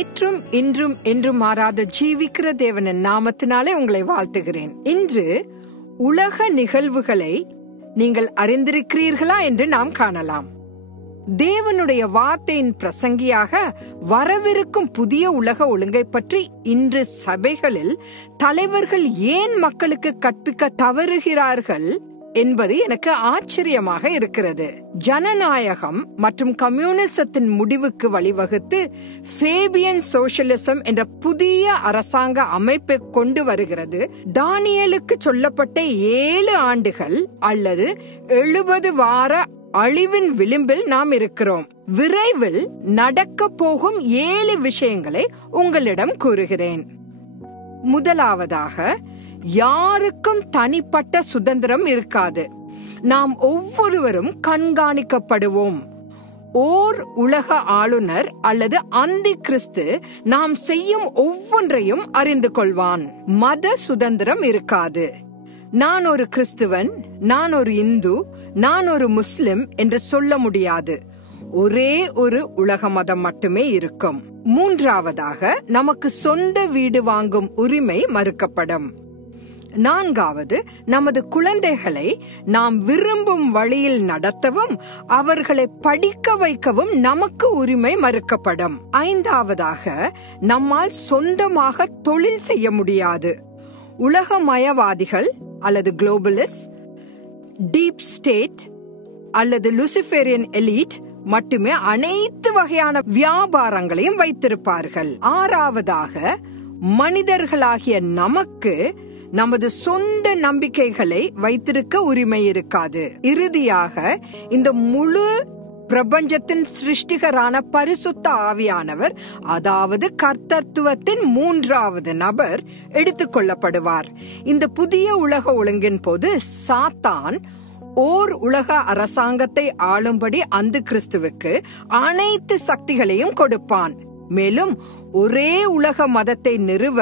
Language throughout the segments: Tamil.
நேற்றும் இன்றும் என்றும் மாறாத ஜீவிக்கிற தேவனின் நாமத்தினாலே உங்களை வாழ்த்துகிறேன். இன்று உலக நிகழ்வுகளை நீங்கள் அறிந்திருக்கிறீர்களா என்று நாம் காணலாம். தேவனுடைய வார்த்தையின் பிரசங்கியாக வரவிருக்கும் புதிய உலக ஒழுங்கை பற்றி இன்று சபைகளில் தலைவர்கள் ஏன் மக்களுக்கு கற்பிக்க தவறுகிறார்கள் என்பது எனக்கு ஆச்சரியமாக இருக்கிறது. ஜனநாயகம் மற்றும் கம்யூனிசத்தின் முடிவுக்கு வழிவகுத்து ஃபேபியன் சோஷலிசம் என்ற புதிய அரசாங்க அமைப்பை கொண்டு வருகிறது. தானியேலுக்கு சொல்லப்பட்ட 7 ஆண்டுகள் அல்லது 70 வார அழிவின் விளிம்பில் நாம் இருக்கிறோம். விரைவில் நடக்க போகும் 7 விஷயங்களை உங்களிடம் கூறுகிறேன். முதலாவதாக, யாருக்கும் தனிப்பட்ட சுதந்திரம் இருக்காது. நாம் ஒவ்வொருவரும் கண்காணிக்கப்படுவோம். ஓர் உலக ஆளுநர் அல்லது அந்தி கிறிஸ்து நாம் செய்யும் ஒவ்வொன்றையும் அறிந்து கொள்வான். மத சுதந்திரம் இருக்காது. நான் ஒரு கிறிஸ்துவன், நான் ஒரு இந்து, நான் ஒரு முஸ்லிம் என்று சொல்ல முடியாது. ஒரே ஒரு உலக மதம் மட்டுமே இருக்கும். மூன்றாவதாக, நமக்கு சொந்த வீடு வாங்கும் உரிமை மறுக்கப்படும். நான்காவது, நமது குழந்தைகளை நாம் விரும்பும் வழியில் நடத்தவும் அவர்களை படிக்க வைக்கவும் நமக்கு உரிமை மறுக்கப்படும். ஐந்தாவதாக, நம்மால் சொந்தமாக தொழில் செய்ய முடியாது. உலகமயவாதிகள் அல்லது குளோபலிஸ்ட், டீப் ஸ்டேட் அல்லது லூசிஃபேரியன் எலீட் மட்டுமே அனைத்து வகையான வியாபாரங்களையும் வைத்திருப்பார்கள். ஆறாவதாக, மனிதர்களாகிய நமக்கு நமது சொந்த நம்பிக்கைகளை வைத்திருக்க உரிமை இருக்காது. இறுதியாக, இந்த முழு பிரபஞ்சத்தின் சிருஷ்டிகரான பரிசுத்த ஆவியானவர், அதாவது கர்த்தத்துவத்தின் 3வது நபர் எடுத்துக்கொள்ளப்படுவார். இந்த புதிய உலக ஒழுங்கின் போது சாத்தான் ஓர் உலக அரசாங்கத்தை ஆளும்படி அந்து கிறிஸ்துவுக்கு அனைத்து சக்திகளையும் கொடுப்பான். மேலும் ஒரே உலக மதத்தை நிறுவ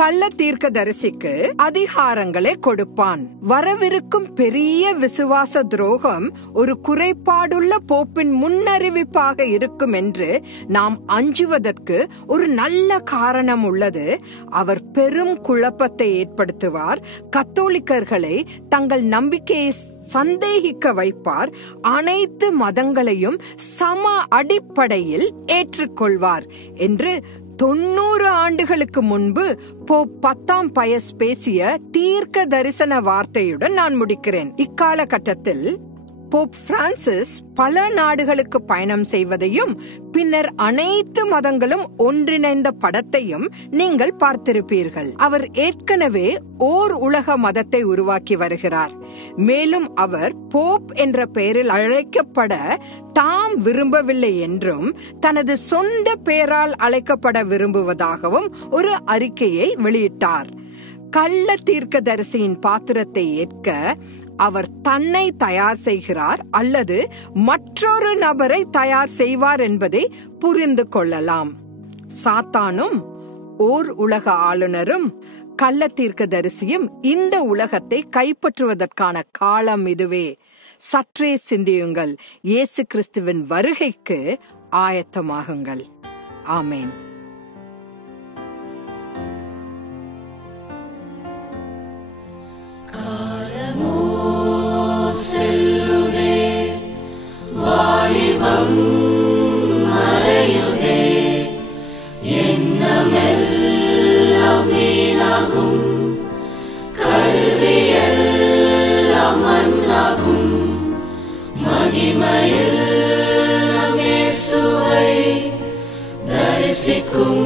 கள்ள தீர்க்கதரிசிக்கு அதிகாரங்களை கொடுப்பான். வரவிருக்கும் பெரிய விசுவாச துரோகம் ஒரு குறைபாடுள்ள போப்பின் முன்னறிவிப்பாக இருக்கும் என்று நாம் அஞ்சுவதற்கு ஒரு நல்ல காரணம் உள்ளது. அவர் பெரும் குழப்பத்தை ஏற்படுத்துவார். கத்தோலிக்கர்களை தங்கள் நம்பிக்கையை சந்தேகிக்க வைப்பார். அனைத்து மதங்களையும் சம அடிப்படையில் ஏற்றுக்கொள்வார் என்று 90 ஆண்டுகளுக்கு முன்பு போப் 10ஆம் பயஸ் பேசிய தீர்க்க தரிசன வார்த்தையுடன் நான் முடிக்கிறேன். இக்காலகட்டத்தில் போப் பிரான்சிஸ் பல நாடுகளுக்கு பயணம் செய்வதையும் பின்னர் அனைத்து மதங்களும் ஒன்றிணைந்த படத்தையும் நீங்கள் பார்த்திருப்பீர்கள். அவர் ஏற்கனவே ஓர் உலக மதத்தை உருவாக்கி வருகிறார். மேலும் அவர் போப் என்ற பெயரில் அழைக்கப்பட தாம் விரும்பவில்லை என்றும் தனது சொந்த பெயரால் அழைக்கப்பட விரும்புவதாகவும் ஒரு அறிக்கையை வெளியிட்டார். கள்ள தீர்க்கதரிசியின் பாத்திரத்தை ஏற்க அவர் தன்னை தயார் செய்கிறார் அல்லது மற்றொரு நபரை தயார் செய்வார் என்பதை புரிந்து கொள்ளலாம். சாத்தானும் ஓர் உலக ஆளுநரும் கள்ள தீர்க்கதரிசியும் இந்த உலகத்தை கைப்பற்றுவதற்கான காலம் இதுவே. சற்றே சிந்தியுங்கள். இயேசு கிறிஸ்துவின் வருகைக்கு ஆயத்தமாகுங்கள். ஆமேன். செல்லுதே, வாலிபம் மறையுதே, எண்ணமெல்லாம் வீணாகும், கல்வியெல்லாம் மண்ணாகும், மகிமையில் நம் இயேசுவை தரிசிக்கும்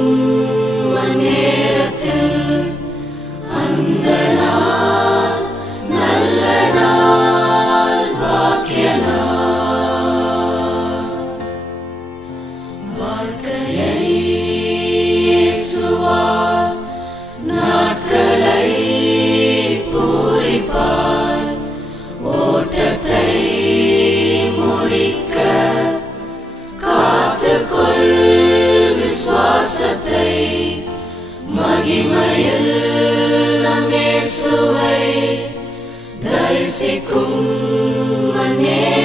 நேரத்தில் அந்த நாள் நல்ல நாள், பாக்கிய நாள். வாழ்க்கையை இயேசுவால் நாட்களை பூரிப்பாய், ஓட்டத்தை முடிக்க காத்துக்கொள் விசுவாசத்தை, மகிமையில் நம் இயேசுவை தரிசிக்கும் நேரத்தில்